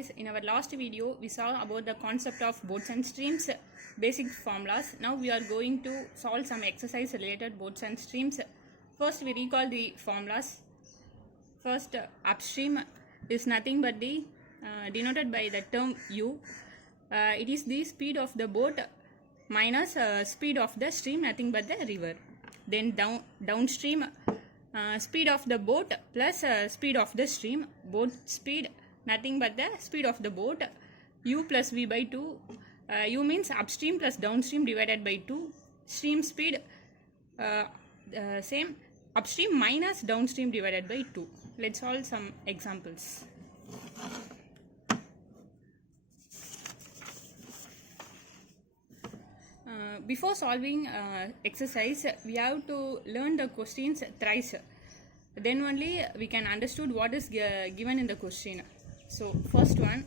guys, in our last video we saw about the concept of boats and streams, basic formulas. Now we are going to solve some exercise related boats and streams. First we recall the formulas. First, upstream is nothing but the denoted by the term u. It is the speed of the boat minus speed of the stream, nothing but the river. Then downstream, speed of the boat plus speed of the stream, boat speed nothing but the speed of the boat, u plus v by 2. U means upstream plus downstream divided by 2. Stream speed same, upstream minus downstream divided by 2. Let's solve some examples. Before solving exercise, we have to learn the questions thrice. Then only we can understood what is given in the question. So first one,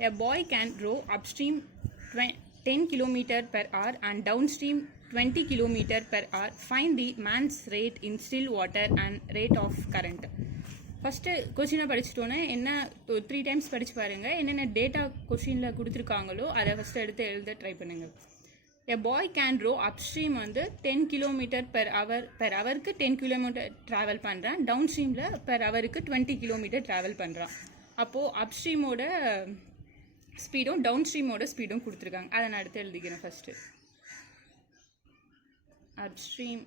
a boy can row upstream 10 km per hour and downstream 20 km per hour. Find the man's rate in still water and rate of current. First கொஷினை படிச்சுட்டோன்னே என்ன 3 times படித்து பாருங்கள். என்னென்ன data கொஷினில் கொடுத்துருக்காங்களோ அதை first எடுத்து எழுத ட்ரை பண்ணுங்கள். எ பாய் கேன் ரோ அப்ஸ்ட்ரீம் வந்து 10 km per hour பெர் ஹவருக்கு 10 km ட்ராவல் பண்ணுறான். டவுன் ஸ்ட்ரீமில் பெர் ஹவருக்கு 20 km ட்ராவல் பண்ணுறான். அப்போது அப்ஸ்ட்ரீமோட ஸ்பீடும் டவுன் ஸ்ட்ரீமோட ஸ்பீடும் கொடுத்துருக்காங்க. அதை நான் எடுத்து எழுதிக்கிறேன். First upstream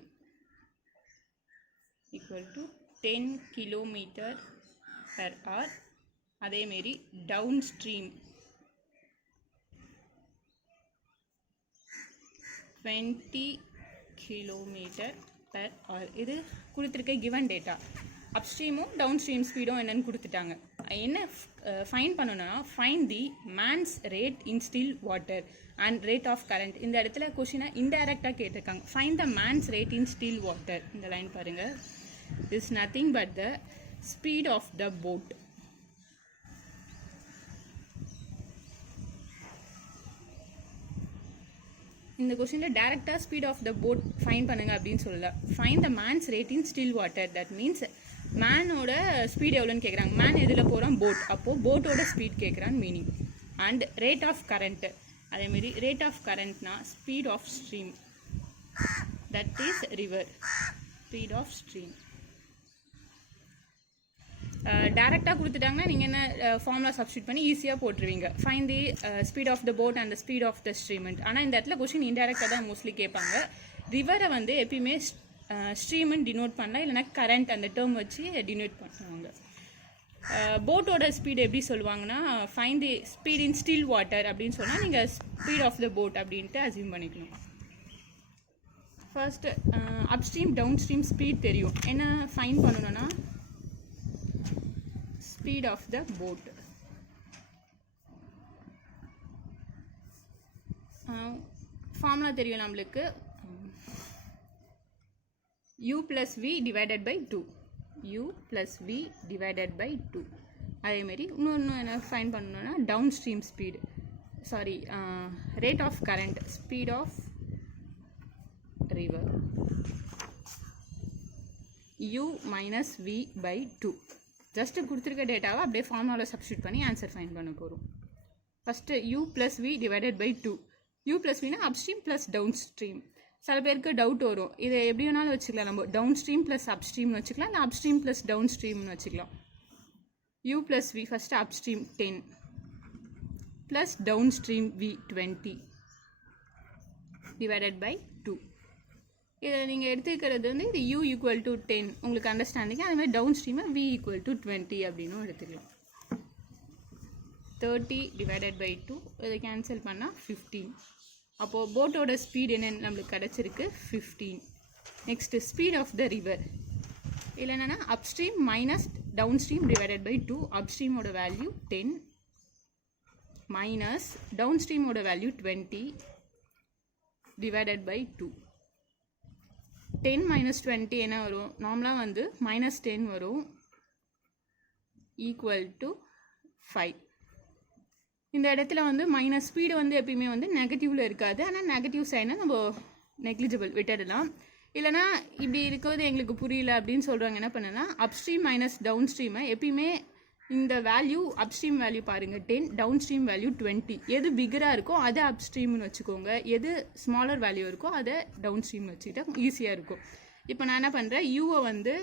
equal to 10 km per hour. அதேமாரி downstream 20 km per hour. இது கொடுத்துருக்க கிவன் டேட்டா. அப்ஸ்ட்ரீமும் டவுன் ஸ்ட்ரீம் ஸ்பீடும் என்னன்னு கொடுத்துட்டாங்க. என்ன ஃபைன் பண்ணணும்னா find the man's rate in still water and rate of current. இந்த இடத்துல கொஷினை இன்டைரக்டாக கேட்டிருக்காங்க. Find the man's rate in still water. இந்த லைன் பாருங்கள். is nothing but the speed of the boat. இந்த கொஸ்டின்ல டைரக்டா speed of the boat find பண்ணுங்க அப்படின்னு சொல்லல. Find the man's rate in still water. That means மேனோட ஸ்பீட் எவ்வளோன்னு கேட்குறாங்க. மேன் எதில் போகிறான்? போட். அப்போது போட்டோட ஸ்பீட் கேட்குறான்னு meaning. And rate of current, அதேமாரி ரேட் ஆஃப் கரண்ட்னா speed of stream, that is river. Speed of stream டேரெக்டாக கொடுத்துட்டாங்கன்னா நீங்கள் என்ன ஃபார்முலா சப்ஸ்டியூட் பண்ணி ஈஸியாக போட்டுருவீங்க. Find the speed of the boat and the speed of த ஸ்ட்ரீமெண்ட். ஆனால் இந்த இடத்துல கொஸ்டின் இன்டெரக்டாக தான் மோஸ்ட்லி கேட்பாங்க. ரிவரை வந்து எப்பயுமே ஸ்ட்ரீம்னு டினோட் பண்ணலாம், இல்லைனா கரண்ட் அந்த டேர்ம் வச்சு டினோட் பண்ணுவாங்க. போட்டோட ஸ்பீடு எப்படி சொல்லுவாங்கன்னா find the speed in still water அப்படின்னு சொன்னால் நீங்கள் ஸ்பீட் ஆஃப் த போட் அப்படின்ட்டு அசியூம் பண்ணிக்கணும். First upstream downstream speed தெரியும். என்ன ஃபைன் பண்ணணும்னா speed of the boat. Formula தெரியும் நம்மளுக்கு. u plus v divided by 2. u plus v divided by 2. அதேமாரி இன்னொன்று என்ன ஃபைன் பண்ணணும்னா downstream speed, sorry rate of current, speed of river, u minus v by 2. Just கொடுத்துருக்க டேட்டாவை அப்படியே ஃபார்முலாவில் சப்ஸ்டியூட் பண்ணி ஆன்சர் ஃபைன் பண்ண போகிறோம். First u plus v divided by 2. u plus வினா அப்ஸ்ட்ரீம் ப்ளஸ் டவுன் ஸ்ட்ரீம். சில பேருக்கு டவுட் வரும், இதை எப்படி வேணாலும் வச்சுக்கலாம். நம்ம டவுன் ஸ்ட்ரீம் ப்ளஸ் அப்ஸ்ட்ரீம்னு வச்சுக்கலாம், இல்லை அப்ஸ்ட்ரீம் ப்ளஸ் டவுன் ஸ்ட்ரீம்னு வச்சுக்கலாம். u plus v first upstream 10 plus downstream v 20 divided by 2. இதில் நீங்கள் எடுத்துக்கிறது வந்து இது u ஈக்குவல் டு 10 உங்களுக்கு அண்டர்ஸ்டாண்டிங். அதுமாதிரி டவுன் ஸ்ட்ரீமை v ஈக்குவல் டு 20 அப்படின்னும் எடுத்துக்கலாம். 30 டிவைடட் பை 2 இதை கேன்சல் பண்ணால் 15. அப்போது போட்டோட ஸ்பீட் என்னென்னு நம்மளுக்கு கிடச்சிருக்கு 15. Next speed of the river. இதில் என்னென்னா upstream minus downstream divided by 2. அப்ஸ்ட்ரீமோட வேல்யூ 10 மைனஸ் டவுன் ஸ்ட்ரீமோட வேல்யூ 20 டிவைடட் பை 2. 10 minus 20 என்ன வரும்? நார்மலாக வந்து minus 10 வரும், ஈக்குவல் டு 5. இந்த இடத்துல வந்து மைனஸ் ஸ்பீடு வந்து எப்பயுமே வந்து நெகட்டிவில் இருக்காது. ஆனால் நெகட்டிவ் சைனை நம்ம நெக்லிஜிபிள் விட்டுடலாம். இல்லைனா இப்படி இருக்கிறது எங்களுக்கு புரியல அப்படின்னு சொல்கிறாங்க. என்ன பண்ணுன்னா அப்ஸ்ட்ரீம் மைனஸ் டவுன் ஸ்ட்ரீமை எப்பயுமே இந்த வேல்யூ அப்ஸ்ட்ரீம் வேல்யூ பாருங்கள் 10, டவுன் ஸ்ட்ரீம் வேல்யூ 20. எது பிகராக இருக்கோ அதை அப்ஸ்ட்ரீம்னு வச்சுக்கோங்க, எது ஸ்மாலர் வேல்யூ இருக்கோ அதை டவுன் ஸ்ட்ரீம் வச்சுக்கிட்டா ஈஸியாக இருக்கும். இப்போ நான் என்ன பண்ணுறேன், யூவை வந்து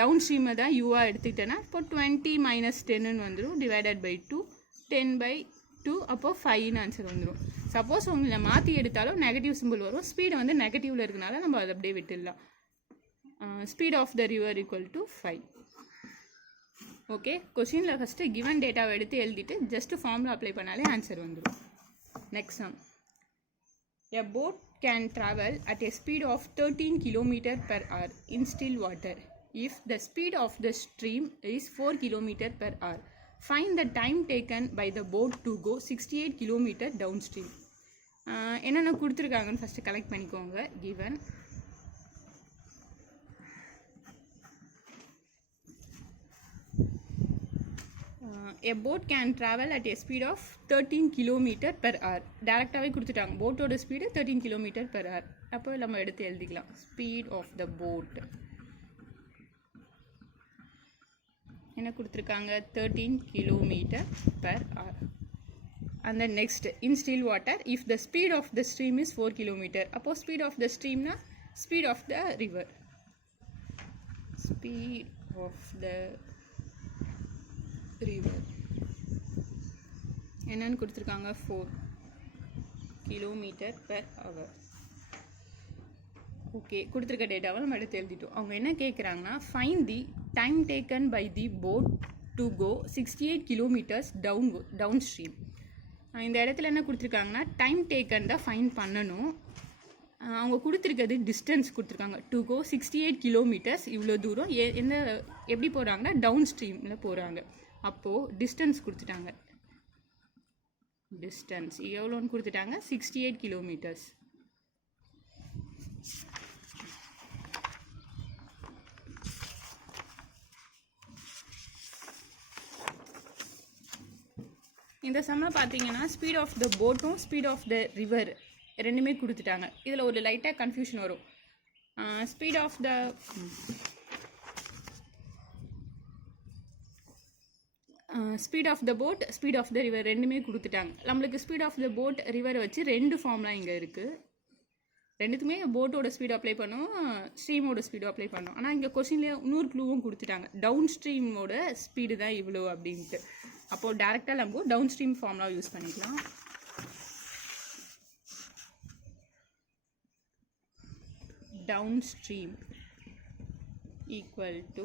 டவுன் ஸ்ட்ரீமை தான் யூவாக எடுத்துக்கிட்டேன்னா இப்போ 20 - 10 வந்துடும், டிவைடட் பை 2, 10/2, அப்போது 5ன்னு ஆன்சர் வந்துடும். சப்போஸ் உங்களை மாற்றி எடுத்தாலும் நெகட்டிவ் சிம்பிள் வரும், ஸ்பீடு வந்து நெகட்டிவில் இருக்கனால நம்ம அதை அப்படியே விட்டுடலாம். Speed of the river equal to 5. Okay, கொஸ்டினில் ஃபஸ்ட்டு கிவன் டேட்டாவை எடுத்து எழுதிட்டு ஜஸ்ட் ஃபார்முலா அப்ளை பண்ணாலே ஆன்சர் வந்துடும். Next sum. A boat can travel at a speed of 13 km/h in still water if the speed of the stream is 4 km/h. Find the time taken by the boat to go 68 km downstream. என்னென்ன கொடுத்துருக்காங்கன்னு first collect பண்ணிக்கோங்க. Given a boat can travel at a speed of 13 km/h. டேரெக்டாகவே கொடுத்துட்டாங்க, போட்டோட speed 13 km/h. அப்போ நம்ம எடுத்து எழுதிக்கலாம், speed of the boat என்ன கொடுத்துருக்காங்க, 13 km/h. And then next, in still water, if the speed of the stream is 4 km, அப்போ speed of the stream na speed of the river, speed of the river என்னன்னு கொடுத்துருக்காங்க, 4 km/h. Okay, கொடுத்துருக்க டேட்டாவை நம்ம எடுத்து எழுதிட்டோம். அவங்க என்ன கேட்குறாங்கன்னா, find the time taken by the boat to go 68 km downstream. இந்த இடத்துல என்ன கொடுத்துருக்காங்கன்னா, டைம் டேக்கன் தான் ஃபைண்ட் பண்ணணும். அவங்க கொடுத்துருக்கிறது டிஸ்டன்ஸ் கொடுத்துருக்காங்க, டு கோ 68 km, இவ்வளோ தூரம் எப்படி போகிறாங்கன்னா டவுன் ஸ்ட்ரீமில் போகிறாங்க. அப்போது டிஸ்டன்ஸ் கொடுத்துட்டாங்க, டிஸ்டன்ஸ் எவ்வளோன்னு கொடுத்துட்டாங்க, 68 km. இந்த சம்மில் பார்த்தீங்கன்னா ஸ்பீட் ஆஃப் த போட்டும் ஸ்பீட் ஆஃப் த ரிவர் ரெண்டுமே கொடுத்துட்டாங்க. இதில் ஒரு லைட்டாக கன்ஃபியூஷன் வரும். Speed of the speed of the boat, speed of the river ரெண்டுமே கொடுத்துட்டாங்க. நம்மளுக்கு ஸ்பீட் ஆஃப் த போட், ரிவரை வச்சு 2 ஃபார்ம்லாம் இங்கே இருக்குது. ரெண்டுத்துமே போட்டோட ஸ்பீடு அப்ளை பண்ணும், ஸ்ட்ரீமோட ஸ்பீடு அப்ளை பண்ணும். ஆனால் இங்கே கொஸ்டின்லேயே இன்னொரு க்ளூவும் கொடுத்துட்டாங்க, டவுன் ஸ்ட்ரீமோட ஸ்பீடு தான் இவ்வளோ அப்படின்ட்டு. அப்போது டேரெக்டாக நம்ம டவுன் ஸ்ட்ரீம் ஃபார்ம்லாம் யூஸ் பண்ணிக்கலாம். Downstream equal to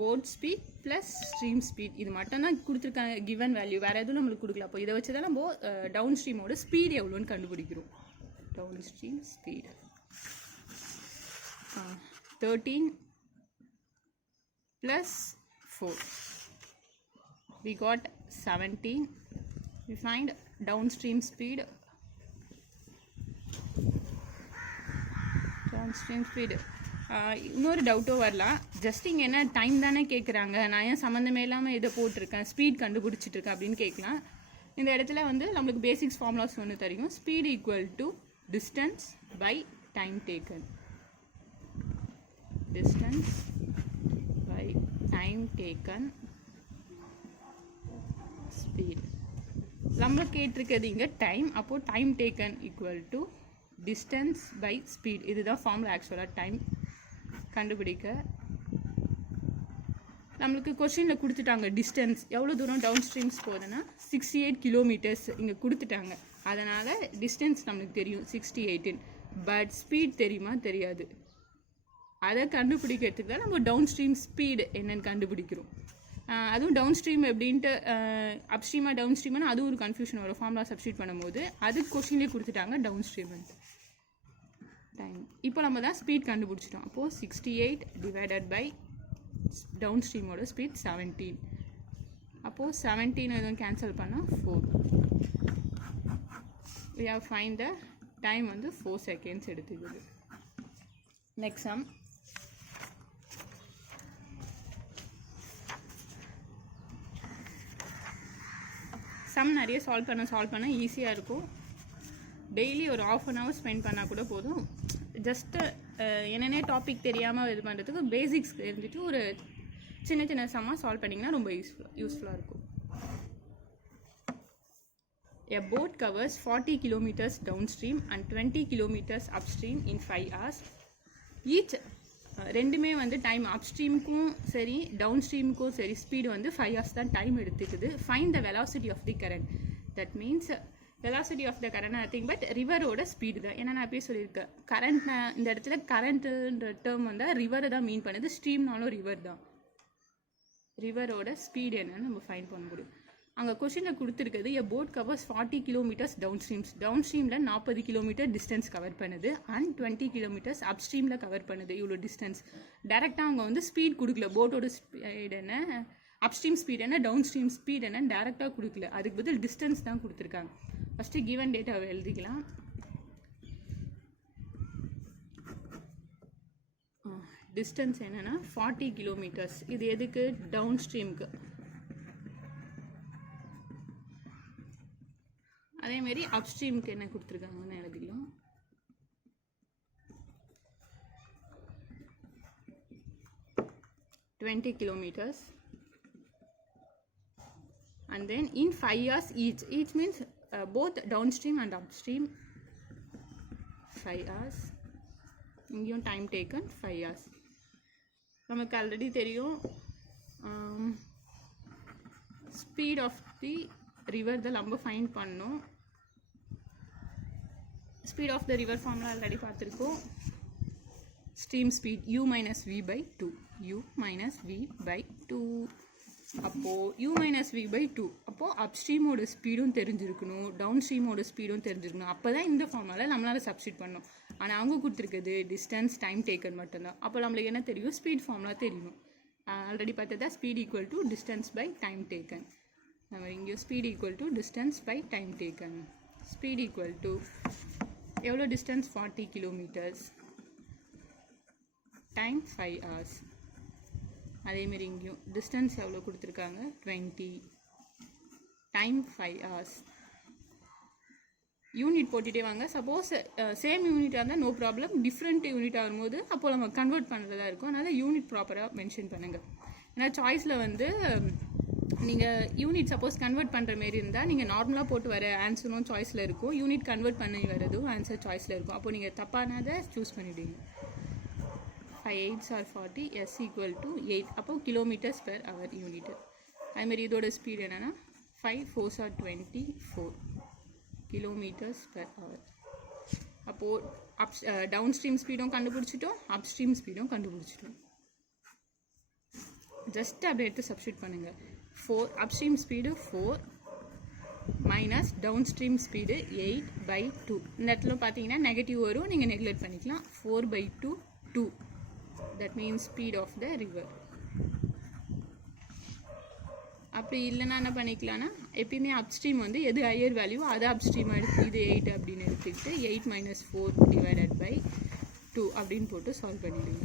boat speed plus stream speed. இது மட்டும் தான் கொடுத்துருக்காங்க கிவன் வேல்யூ, வேறு எதுவும் நம்மளுக்கு கொடுக்கல. அப்போ இதை வச்சு தான் நம்ம டவுன் ஸ்ட்ரீமோட ஸ்பீடு எவ்வளோன்னு கண்டுபிடிக்கிறோம். Downstream speed 13 + 4, we got 17. We find downstream speed, இன்னொரு டவுட்டும் வரலாம், ஜஸ்ட் இங்கே என்ன டைம் தானே கேட்குறாங்க, நான் ஏன் சம்மந்தமே இல்லாமல் இதை போட்டிருக்கேன், ஸ்பீட் கண்டுபிடிச்சிட்ருக்கேன் அப்படின்னு கேட்கலாம். இந்த இடத்துல வந்து நம்மளுக்கு பேசிக்ஸ் ஃபார்முலாஸ் ஒன்று தெரியும், speed equal to distance by time taken, distance by time taken speed. நம்ம கேட்டிருக்கிறது இங்கே டைம், அப்போது time taken equal to distance by speed. இதுதான் ஃபார்முலா ஆக்சுவலாக டைம் கண்டுபிடிக்க. நம்மளுக்கு கொஸ்டினில் கொடுத்துட்டாங்க டிஸ்டன்ஸ் எவ்வளோ தூரம் டவுன் ஸ்ட்ரீம்ஸ் போகுதுன்னா 68 km இங்கே கொடுத்துட்டாங்க. அதனால் டிஸ்டன்ஸ் நம்மளுக்கு தெரியும் 68, பட் ஸ்பீட் தெரியுமா தெரியாது. அதை கண்டுபிடிக்கிறதுக்கு தான் நம்ம டவுன் ஸ்ட்ரீம் ஸ்பீடு என்னென்னு கண்டுபிடிக்கிறோம். அதுவும் டவுன் ஸ்ட்ரீம் எப்படின்ட்டு அப்ஸ்ட்ரீமாக டவுன் ஸ்ட்ரீம்னா அதுவும் ஒரு கன்ஃபியூஷன் வரும் ஃபார்முலா சப்ஸ்டியூட் பண்ணும்போது. அதுக்கு கொஸ்டின்லேயே கொடுத்துட்டாங்க டவுன் ஸ்ட்ரீம்ன்ட்டு டைம். இப்போ நம்ம தான் ஸ்பீட் கண்டுபிடிச்சிட்டோம். அப்போது 68 டிவைடட் பை டவுன் ஸ்ட்ரீமோட ஸ்பீட் 17. அப்போது 17 எதுவும் கேன்சல் பண்ணால் 4. we have find the time வந்து 4 seconds எடுத்துக்குது. Next sum. சம் நிறைய சால்வ் பண்ண ஈஸியாக இருக்கும். டெய்லி ஒரு 1/2 hour ஸ்பெண்ட் பண்ணால் கூட போதும். ஜஸ்ட்டு என்னென்ன டாபிக் தெரியாமல் இது பண்ணுறதுக்கு பேசிக்ஸ் தெரிஞ்சுட்டு ஒரு சின்ன சின்ன சம்மாக சால்வ் பண்ணிங்கன்னா ரொம்ப யூஸ்ஃபுல்லாக இருக்கும். A boat covers 40 kilometers downstream and 20 kilometers upstream in 5 hours. Each ரெண்டுமே வந்து டைம் அப்ஸ்ட்ரீமுக்கும் சரி டவுன்ஸ்ட்ரீமுக்கும் சரி ஸ்பீடு வந்து 5 hours தான் டைம் எடுத்துக்குது. Find the velocity of the current. That means velocity of the current nothing but ரிவரோட ஸ்பீடு தான். ஏன்னா நான் அப்படியே சொல்லியிருக்கேன், கரண்ட் இந்த இடத்துல கரண்ட்டுன்ற டேர்ம் வந்து ரிவரை தான் மீன் பண்ணுது. ஸ்ட்ரீம்னாலும் ரிவர் தான். ரிவரோட ஸ்பீடு என்னன்னு நம்ம ஃபைண்ட் பண்ண முடியும். அங்கே கொஷினில் கொடுத்துருக்குது a boat covers 40 kilometers downstreams. டவுன்ஸ்ட்ரீமில் 40 kilometer டிஸ்டன்ஸ் கவர் பண்ணுது அண்ட் 20 kilometers அப்ஸ்ட்ரீமில் கவர் பண்ணுது. இவ்வளோ டிஸ்டன்ஸ் டேரெக்டாக அவங்க வந்து ஸ்பீட் கொடுக்கல. போட்டோட ஸ்பீட் என்ன, அப்ஸ்ட்ரீம் ஸ்பீட் என்ன, டவுன் ஸ்ட்ரீம் ஸ்பீட் என்னன்னு டேரெக்டாக கொடுக்கல. அதுக்கு பதில் டிஸ்டன்ஸ் தான் கொடுத்துருக்காங்க. ஃபஸ்ட்டு கிவன் டேட்டாவை எழுதிக்கலாம். டிஸ்டன்ஸ் என்னென்னா 40 kilometers. இது எதுக்கு, டவுன் ஸ்ட்ரீமுக்கு. அதேமாரி அப்ஸ்ட்ரீமுக்கு என்ன கொடுத்துருக்காங்கன்னு எழுதிக்கலாம். $20 kilometers and then in 5 hours each means both downstream and upstream 5 hours. இங்கேயும் டைம் டேக்கன் 5 hours. நமக்கு ஆல்ரெடி தெரியும் ஸ்பீட் ஆஃப் தி ரிவர் தான் நம்ம ஃபைண்ட் பண்ணோம். Speed of the river formula already பார்த்துருக்கோம். Stream speed u minus v by 2. u minus v by 2. அப்போது u minus v by 2 அப்போது அப்ஸ்ட்ரீமோட ஸ்பீடும் தெரிஞ்சிருக்கணும், டவுன் ஸ்ட்ரீமோட ஸ்பீடும் தெரிஞ்சிருக்கணும். அப்போ தான் இந்த ஃபார்முலாவில் நம்மளால் சப்ஸ்டிட் பண்ணோம். ஆனால் அவங்க கொடுத்துருக்குது டிஸ்டன்ஸ் டைம் டேக்கன் மட்டும்தான். அப்போ நம்மளுக்கு என்ன தெரியும், ஸ்பீட் ஃபார்முலா தெரியணும். ஆல்ரெடி பார்த்ததா speed equal to distance by time taken. நம்ம இங்கே speed equal to distance by time taken. Speed equal to எவ்வளோ டிஸ்டன்ஸ், 40 kilometers டைம் 5 hours. அதேமாரி இங்கேயும் டிஸ்டன்ஸ் எவ்வளோ கொடுத்துருக்காங்க, 20 டைம் 5 hours. யூனிட் போட்டுகிட்டே வாங்க. சப்போஸ் சேம் யூனிட்டாக இருந்தால் நோ ப்ராப்ளம், டிஃப்ரெண்ட் யூனிட் ஆகும்போது அப்போது நம்ம கன்வெர்ட் பண்ணுறதா இருக்கும். அதனால் யூனிட் ப்ராப்பராக மென்ஷன் பண்ணுங்கள். ஏன்னா சாய்ஸில் வந்து நீங்கள் யூனிட் சப்போஸ் கன்வெர்ட் பண்ணுற மாரி இருந்தால் நீங்கள் நார்மலாக போட்டு வர ஆன்சரும் சாய்ஸில் இருக்கும், யூனிட் கன்வெர்ட் பண்ணி வரதும் ஆன்சர் சாய்ஸில் இருக்கும். அப்போது நீங்கள் தப்பானதை choose பண்ணிவிடுவீங்க. 5 8s are 40, s equal to 8. அப்போது kilometers per hour யூனிட். அதுமாதிரி இதோட ஸ்பீட் என்னென்னா 5 4s are 24 kilometers per hour. அப்போது டவுன் ஸ்ட்ரீம் ஸ்பீடும் கண்டுபிடிச்சிட்டோம், அப் ஸ்ட்ரீம் ஸ்பீடும் கண்டுபிடிச்சிட்டோம். ஜஸ்ட் அப்படி எடுத்து சப்ஸ்டியூட் பண்ணுங்கள். 4 upstream speed 4 minus downstream speed 8/2. இந்த இடத்துல பார்த்தீங்கன்னா நெகட்டிவ் வரும், நீங்கள் நெக்லெக்ட் பண்ணிக்கலாம். 4/2 2. That means speed of the river. அப்படி இல்லைன்னா என்ன பண்ணிக்கலாம்னா எப்பயுமே அப்ஸ்ட்ரீம் வந்து எது ஹையர் வேல்யூ அதை அப்ஸ்ட்ரீம் எடுத்து இது 8 அப்படின்னு எடுத்துக்கிட்டு 8 - 4 / 2 அப்படின்னு போட்டு சால்வ் பண்ணிடுங்க.